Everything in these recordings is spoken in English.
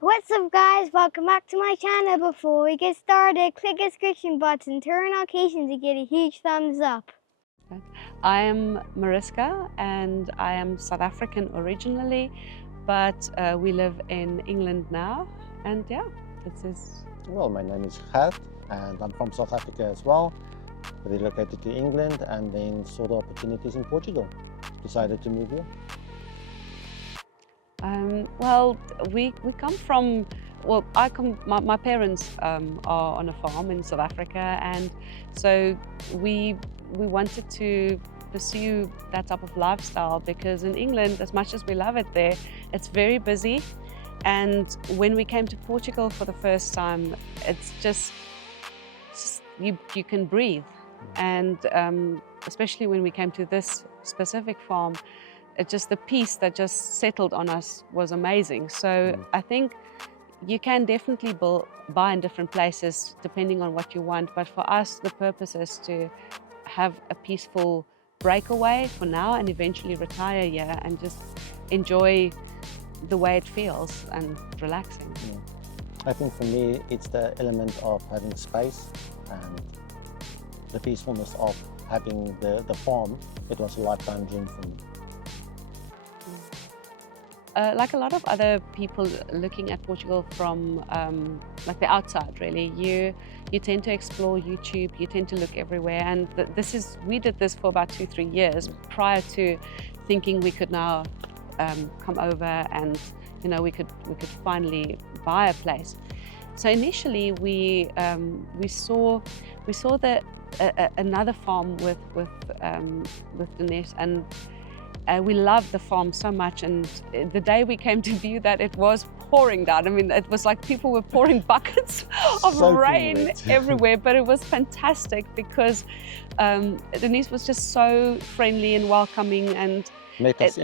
What's up guys, welcome back to my channel. Before we get started, click the description box and turn on notifications to get a huge thumbs up. I am Mariska and I am South African originally, but we live in England now, and yeah, this is... Well, my name is R and I'm from South Africa as well. Relocated to England and then saw the opportunities in Portugal. Decided to move here. Well, we come from, well, my parents are on a farm in South Africa, and so we wanted to pursue that type of lifestyle because in England, as much as we love it there, it's very busy. And when we came to Portugal for the first time, it's just you can breathe. And especially when we came to this specific farm, it just, the peace that just settled on us was amazing. So I think you can definitely buy in different places depending on what you want. But for us, the purpose is to have a peaceful breakaway for now and eventually retire here and just enjoy the way it feels and relaxing. I think for me, it's the element of having space and the peacefulness of having the farm. It was a lifetime dream for me. Like a lot of other people looking at Portugal from like the outside, really, you tend to explore YouTube, you tend to look everywhere, and we did this for about 2-3 years prior to thinking we could now come over and we could finally buy a place. So initially we saw another farm with Dinesh, and we loved the farm so much, and the day we came to view that, it was pouring down. I mean, it was like people were pouring buckets of rain everywhere, but it was fantastic because Denise was just so friendly and welcoming and met us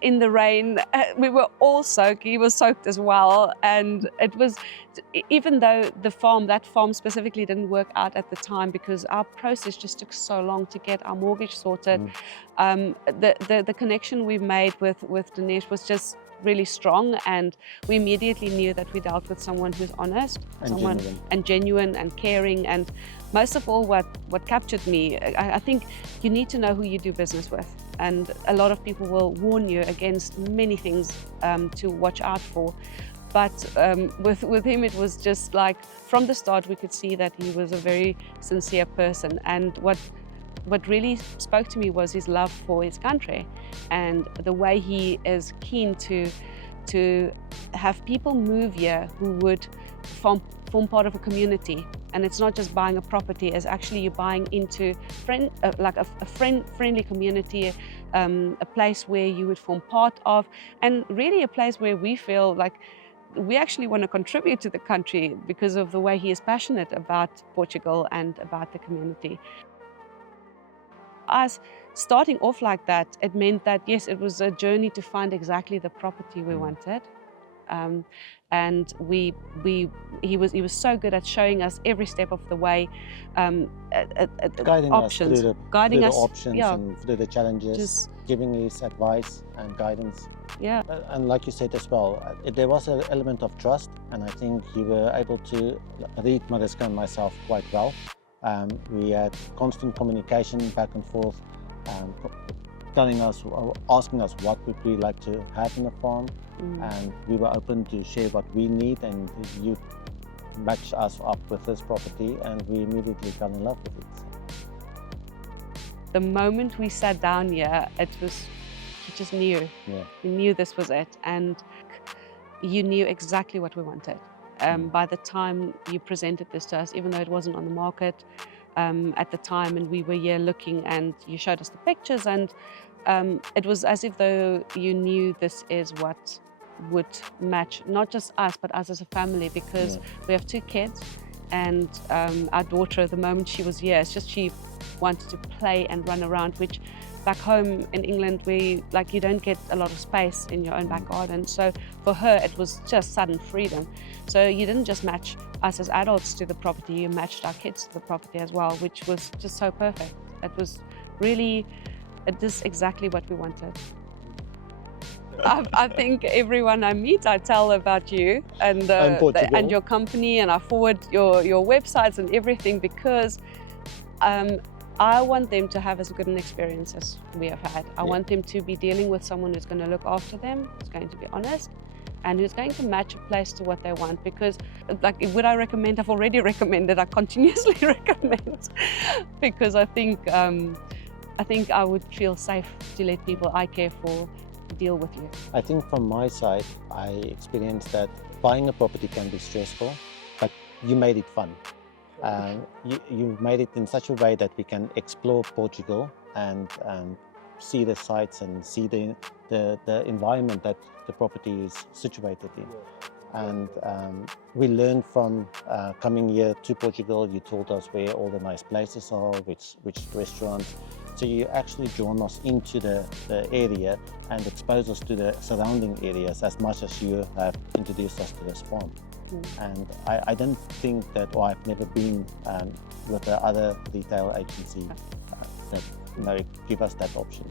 in the rain. We were all soaked, he was soaked as well, and it was, even though that farm specifically didn't work out at the time because our process just took so long to get our mortgage sorted, the connection we made with Dinesh was just really strong, and we immediately knew that we dealt with someone who's honest, and genuine and caring. And most of all, what captured me, I think you need to know who you do business with, and a lot of people will warn you against many things to watch out for. But with him, it was just like, from the start, we could see that he was a very sincere person. And what really spoke to me was his love for his country and the way he is keen to have people move here who would form part of a community. And it's not just buying a property, it's actually you're buying into friendly community, a place where you would form part of, and really a place where we feel like we actually want to contribute to the country because of the way he is passionate about Portugal and about the community. Us starting off like that, it meant that yes, it was a journey to find exactly the property we wanted, and he was so good at showing us every step of the way, guiding options, us through the options, yeah, and through the challenges, giving his advice and guidance. Yeah. And like you said as well, there was an element of trust, and I think you were able to read Mariska and myself quite well. We had constant communication back and forth, telling us, asking us what would we like to have in a farm, and we were open to share what we need, and you matched us up with this property, and we immediately fell in love with it. The moment we sat down here, it was, you just knew. Yeah. You knew this was it, and you knew exactly what we wanted. By the time you presented this to us, even though it wasn't on the market at the time, and we were here looking, and you showed us the pictures, and it was as if though you knew this is what would match not just us, but us as a family, because we have 2 kids, and our daughter, the moment she was here, it's just she wanted to play and run around, which back home in England, you don't get a lot of space in your own back garden. So for her, it was just sudden freedom. So you didn't just match us as adults to the property, you matched our kids to the property as well, which was just so perfect. It was really just exactly what we wanted. I think everyone I meet, I tell about you and Portugal. and your company, and I forward your websites and everything, because I want them to have as good an experience as we have had. I want them to be dealing with someone who's going to look after them, who's going to be honest, and who's going to match a place to what they want. Because, like, would I recommend? I've already recommended. I continuously recommend, because I think I would feel safe to let people I care for deal with you. I think from my side, I experienced that buying a property can be stressful, but you made it fun. You made it in such a way that we can explore Portugal and see the sights and see the environment that the property is situated in. And we learned from coming here to Portugal. You told us where all the nice places are, which restaurants. So you actually drawn us into the area and exposed us to the surrounding areas as much as you have introduced us to this farm. And I don't think that, or I've never been with the other retail agency that give us that option.